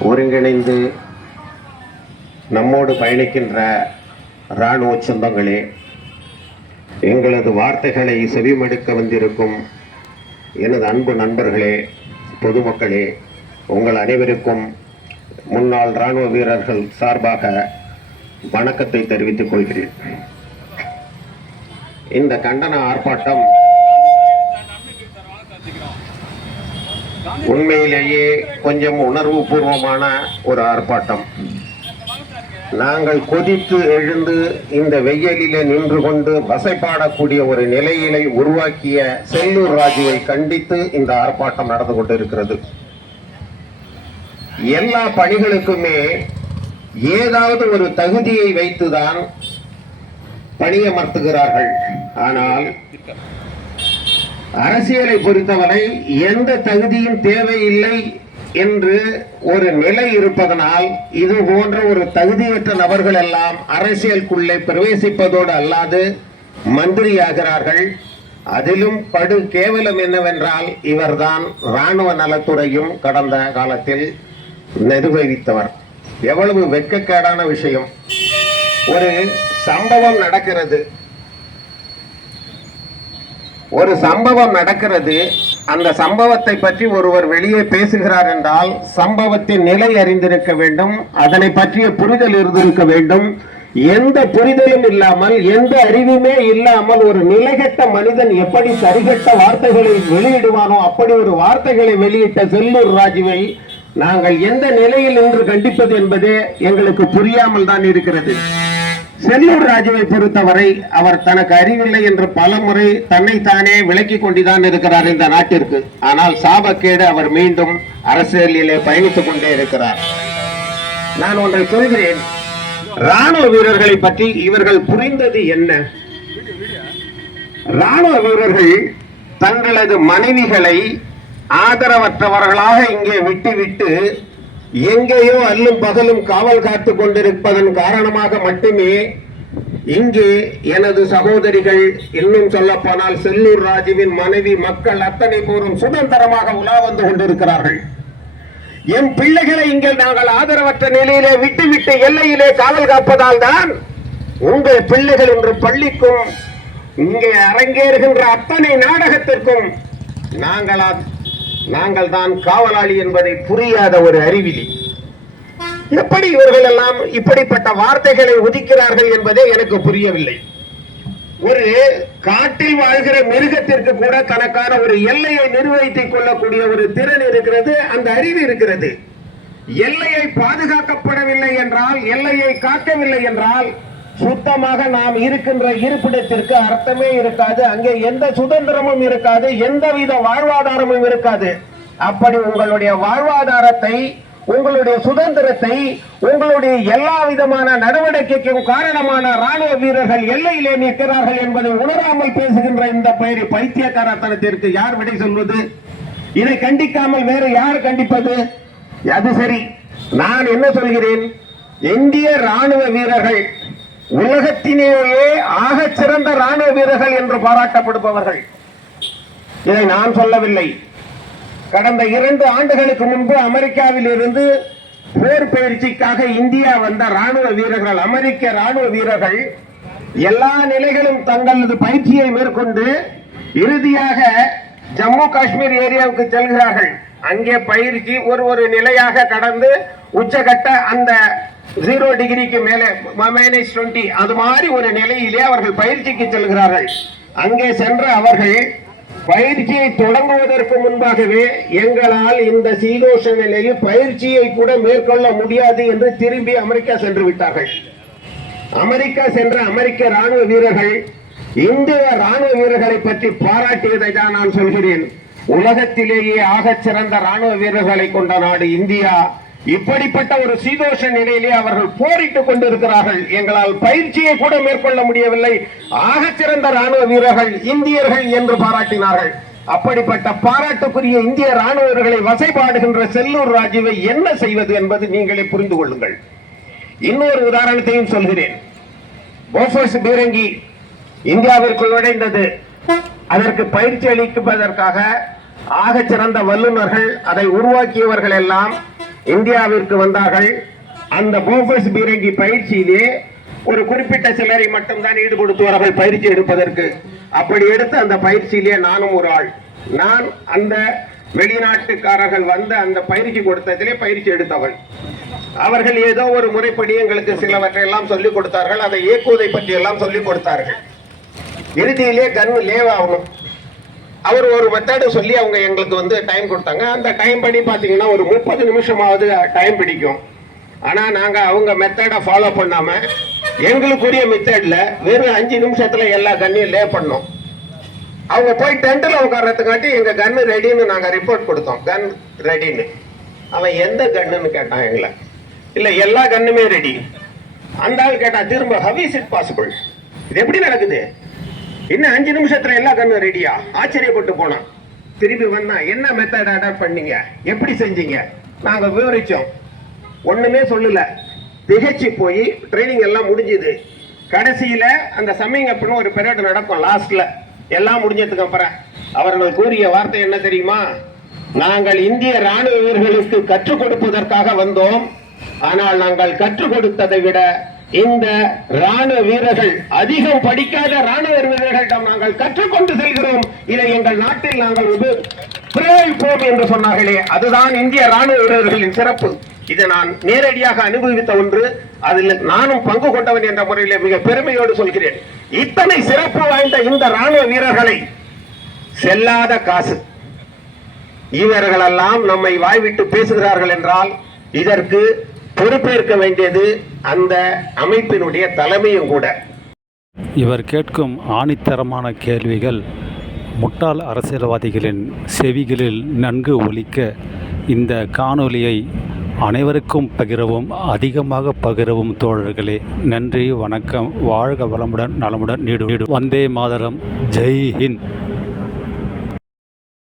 ஒருங்கிணைந்து நம்மோடு பயணிக்கின்ற இராணுவ சொந்தங்களே எங்களது வார்த்தைகளை செவிமடுக்க வந்திருக்கும் எனது அன்பு நண்பர்களே பொதுமக்களே உங்கள் அனைவருக்கும் முன்னாள் இராணுவ வீரர்கள் சார்பாக வணக்கத்தை தெரிவித்துக் கொள்கிறேன். இந்த கண்டன ஆர்ப்பாட்டம் உண்மையிலேயே கொஞ்சம் உணர்வு பூர்வமான ஒரு ஆர்ப்பாட்டம். நாங்கள் கொதித்து எழுந்து இந்த வெயிலிலே நின்று கொண்டு வசைப்பாடக்கூடிய ஒரு நிலையிலை உருவாக்கிய செல்லூர் ராஜுவை கண்டித்து இந்த ஆர்ப்பாட்டம் நடந்து கொண்டிருக்கிறது. எல்லா பணிகளுக்குமே ஏதாவது ஒரு தகுதியை வைத்துதான் பணியமர்த்துகிறார்கள். ஆனால் அரசியலை பொறுத்தவரை எந்த தகுதியும் தேவையில்லை என்று ஒரு நிலை இருப்பதனால் இது போன்ற ஒரு தகுதியற்ற நபர்கள் எல்லாம் அரசியலுக்குள்ளே பிரவேசிப்பதோடு அல்லாது மந்திரியாகிறார்கள். அதிலும் படு கேவலம் என்னவென்றால் இவர்தான் இராணுவ நலத்துறையும் கடந்த காலத்தில் நிர்வகித்தவர் எவ்வளவு வெட்கக்கேடான விஷயம். ஒரு சம்பவம் நடக்கிறது. ஒரு சம்பவம் நடக்கிறது. அந்த சம்பவத்தை பற்றி ஒருவர் வெளியே பேசுகிறார் என்றால் சம்பவத்தின் நிலை அறிந்திருக்க வேண்டும் அதனை பற்றிய புரிதல் இருந்திருக்க வேண்டும். எந்த புரிதலும் இல்லாமல் எந்த அறிவுமே இல்லாமல் ஒரு நிலைகட்ட மனிதன் எப்படி சரிகட்ட வார்த்தைகளை வெளியிடுவானோ அப்படி ஒரு வார்த்தைகளை வெளியிட்ட செல்லூர் ராஜுவை நாங்கள் எந்த நிலையில் நின்று கண்டிப்பது என்பது எங்களுக்கு புரியாமல் தான் இருக்கிறது. செல்லூர் ராஜுவை பொறுத்தவரை அவர் தனக்கு அறிவில்லை என்று பலமுறை தன்னைத்தானே விலக்கி கொண்டுதான் இருக்கிறார் இந்த நாட்டிற்கு. ஆனால் சாபக்கேடு அவர் மீண்டும் அரசியலிலே பயணித்துக் கொண்டே இருக்கிறார். நான் ஒன்றை சொல்கிறேன். ராணுவ வீரர்களை பற்றி இவர்கள் புரிந்தது என்ன? ராணுவ வீரர்கள் தங்களது மனைவிகளை ஆதரவற்றவர்களாக இங்கே விட்டுவிட்டு எங்கேயோ அல்லும் பகலும் காவல் காத்து கொண்டிருப்பதன் காரணமாக மட்டுமே இங்கே எனது சகோதரிகள் இன்னும் சொல்ல போனால் செல்லூர் ராஜுவின் மனைவி மக்கள் அத்தனை பேரும் சுதந்திரமாக உலா வந்து கொண்டிருக்கிறார்கள். என் பிள்ளைகளை இங்கே நாங்கள் ஆதரவற்ற நிலையிலே விட்டுவிட்டு எல்லையிலே காவல் காப்பதால் தான் உங்கள் பிள்ளைகள் இன்று பள்ளிக்கும் இங்கே அரங்கேறுகின்ற அத்தனை நாடகத்திற்கும் நாங்கள் நாங்கள் தான் காவலாளி என்பதை புரியாத ஒரு அறிவிலி. எப்படி இவர்கள் எல்லாம் இப்படிப்பட்ட வார்த்தைகளை உதிக்கிறார்கள் என்பதே எனக்கு புரியவில்லை. ஒரு காட்டில் வாழ்கிற மிருகத்திற்கு கூட தனக்கான ஒரு எல்லையை நிர்வகித்துக் கொள்ளக்கூடிய ஒரு திறன் இருக்கிறது அந்த அறிவு இருக்கிறது. எல்லையை பாதுகாக்கப்படவில்லை என்றால் எல்லையை காக்கவில்லை என்றால் சுத்தமாக நாம் இருக்கின்ற இருப்பிடத்திற்கு அர்த்தமே இருக்காது. அங்கே எந்த சுதந்திரமும் இருக்காது எந்தவித வாழ்வாதாரமும் இருக்காது. அப்படி உங்களுடைய வாழ்வாதாரத்தை உங்களுடைய சுதந்திரத்தை உங்களுடைய எல்லா விதமான நடவடிக்கைக்கும் காரணமான ராணுவ வீரர்கள் எல்லையிலே நிற்கிறார்கள் என்பதை உணராமல் பேசுகின்ற இந்த பெயரை பைத்தியக்காரத்தனத்திற்கு யார் விடை சொல்வது? இதை கண்டிக்காமல் வேறு யார் கண்டிப்பது? அது சரி. நான் என்ன சொல்கிறேன்? இந்திய ராணுவ வீரர்கள் உலகத்திலேயே ஆகச் சிறந்த ராணுவ வீரர்கள் என்று பாராட்டப்படுபவர்கள். இதை நான் சொல்லவில்லை. கடந்த இரண்டு ஆண்டுகளுக்கு முன்பு அமெரிக்காவில் இருந்து போர் பயிற்சிக்காக இந்தியா வந்த ராணுவ வீரர்கள் அமெரிக்க ராணுவ வீரர்கள் எல்லா நிலைகளும் தங்களது பயிற்சியை மேற்கொண்டு இறுதியாக ஜம்மு காஷ்மீர் ஏரியாவுக்கு செல்கிறார்கள். அங்கே பயிற்சி ஒரு ஒரு நிலையாக கடந்து உச்சகட்ட அந்த ஜீரோ டிகிரிக்கு மேலே மைனஸ் டுவெண்ட்டி அது மாதிரி ஒரு நிலையிலே அவர்கள் பயிற்சிக்கு செல்கிறார்கள். அங்கே சென்ற அவர்கள் பயிற்சியை தொடங்குவதற்கு முன்பாகவே எங்களால் இந்த சீதோஷ நிலையில் பயிற்சியை கூட மேற்கொள்ள முடியாது என்று திரும்பி அமெரிக்கா சென்று விட்டார்கள். அமெரிக்கா சென்ற அமெரிக்க ராணுவ வீரர்கள் இந்திய ராணுவ வீரர்களை பற்றி பாராட்டியதை தான் நான் சொல்கிறேன். உலகத்திலேயே ஆகச் சிறந்த ராணுவ வீரர்களை கொண்ட நாடு இந்தியா. இப்படிப்பட்ட ஒரு சீதோஷ நிலையிலே அவர்கள் போரிட்டுக் கொண்டிருக்கிறார்கள். எங்களால் பயிற்சியை கூட மேற்கொள்ள முடியவில்லை. ஆக சிறந்த ராணுவ வீரர்கள் இந்தியர்கள் என்று பாராட்டினார்கள். அப்படிப்பட்ட பாராட்டுக்குரிய இந்திய ராணுவர்களை வசைபாடுகின்ற செல்லூர் ராஜுவை என்ன செய்வது என்பது நீங்களே புரிந்து கொள்ளுங்கள். இன்னொரு உதாரணத்தையும் சொல்கிறேன். போஃபர்ஸ் பீரங்கி இந்தியாவிற்குள் நுழைந்தது. அதற்கு பயிற்சி அளிப்பதற்காக ஆக சிறந்த வல்லுநர்கள் அதை உருவாக்கியவர்கள் எல்லாம் இந்தியாவிற்கு வந்தார்கள். அந்த போஃபர்ஸ் பீரங்கி பயிற்சியிலே ஒரு குறிப்பிட்ட சிலரை மட்டும்தான் ஈடுபடுத்துவார்கள் பயிற்சி எடுப்பதற்கு. அப்படி எடுத்து அந்த பயிற்சியிலே நானும் ஒரு ஆள். நான் அந்த வெளிநாட்டுக்காரர்கள் வந்து அந்த பயிற்சி கொடுத்ததிலே பயிற்சி எடுத்தவள். அவர்கள் ஏதோ ஒரு முறைப்படி எங்களுக்கு சிலவற்றை எல்லாம் சொல்லிக் கொடுத்தார்கள். அதை இயக்குவதை பற்றி எல்லாம் சொல்லிக் கொடுத்தார்கள். இறுதியிலே கண் லேவாகணும். அவர் ஒரு மெத்தடை சொல்லி அவங்க எங்களுக்கு வந்து டைம் கொடுத்தாங்க. அந்த டைம் படி பார்த்தீங்கன்னா ஒரு முப்பது நிமிஷமாவது டைம் பிடிக்கும். ஆனால் நாங்கள் அவங்க மெத்தடை ஃபாலோ பண்ணாமல் எங்களுக்குரிய மெத்தடில் வெறும் அஞ்சு நிமிஷத்தில் எல்லா கன்னையும் லே பண்ணோம். அவங்க போய் டென்ட்டில் உட்கார்றதுக்காட்டி எங்கள் கன்னு ரெடின்னு நாங்கள் ரிப்போர்ட் கொடுத்தோம். கன் ரெடின்னு அவன் எந்த கன்னுன்னு கேட்டான் எங்களை. இல்லை எல்லா கன்னுமே ரெடி அந்த ஆள் கேட்டான் திரும்ப ஹவ் இஸ் இட் பாசிபிள் இது எப்படி நடக்குது? இன்னும் அஞ்சு நிமிஷத்துல எல்லா கண்ணும் ரெடியா ஆச்சரியப்பட்டு போனான். திருப்பி வந்தான் என்ன மெத்தட் அடாப்ட் பண்ணீங்க? எப்படி செஞ்சீங்க? நாங்க விவரிச்சோம். ஒண்ணுமே சொல்லல. திகச்சு போய் ட்ரைனிங் எல்லாம் முடிஞ்சுது. கடைசியில அந்த சம்மிங் அப்படின்னு ஒரு பீரியட் நடக்கும் லாஸ்ட்ல எல்லாம் முடிஞ்சதுக்கு அப்புறம். அவர்கள் கூறிய வார்த்தை என்ன தெரியுமா? நாங்கள் இந்திய ராணுவ வீரர்களுக்கு கற்றுக் கொடுப்பதற்காக வந்தோம். ஆனால் நாங்கள் கற்றுக் கொடுத்ததை விட இந்த ராணுவ வீரர்கள் அதிகம் படிக்காத ராணுவ வீரர்களிடம் நாங்கள் கற்றுக்கொண்டு செல்கிறோம். இதை எங்கள் நாட்டில் நாங்கள் உப- பிரயோகிப்போம் என்று சொன்னார்களே அதுதான் இந்திய ராணுவ வீரர்களின் சிறப்பு. இதை நான் நேரடியாக அனுபவித்த ஒன்று அதில் நானும் பங்கு கொண்டவன் என்ற முறையில் மிக பெருமையோடு சொல்கிறேன். இத்தனை சிறப்பு வாய்ந்த இந்த ராணுவ வீரர்களை செல்லாத காசு. இவர்களெல்லாம் நம்மை வாய்விட்டு பேசுகிறார்கள் என்றால் இதற்கு பொறுப்பேற்க வேண்டியது அந்த அமைப்பினுடைய தலைமையும் கூட. இவர் கேட்கும் ஆணித்தரமான கேள்விகள் முட்டாள் அரசியல்வாதிகளின் செவிகளில் நன்கு ஒலிக்க இந்த காணொலியை அனைவருக்கும் பகிரவும் அதிகமாக பகிரவும் தோழர்களே நன்றி வணக்கம் வாழ்க வளமுடன் நலமுடன் நீடு. வந்தே மாதரம். ஜெய் ஹிந்த்.